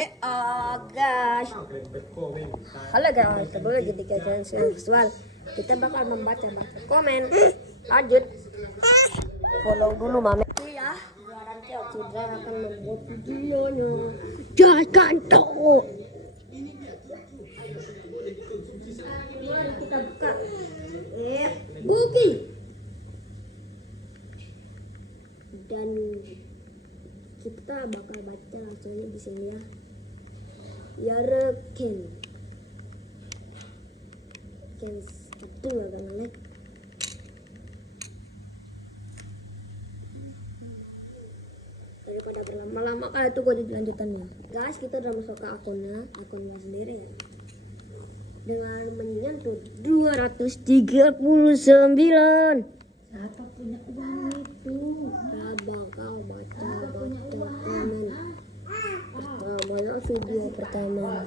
Guys, halo guys, kembali lagi di kajian visual. Kita bakal membaca komen. Lanjut, follow dulu mame. Ya, nanti Citra akan membuat videonya. Jangan tahu. Mari kita buka. Buki. Dan kita bakal baca langsungnya di sini ya. Yareken itu akan like. Daripada berlama-lama kan itu gue di lanjutannya. Guys, kita udah masuk ke akunnya sendiri ya. Dengan menyentuh 239. Siapa punya uang itu? Abang kau baca komen. Mana video pertama?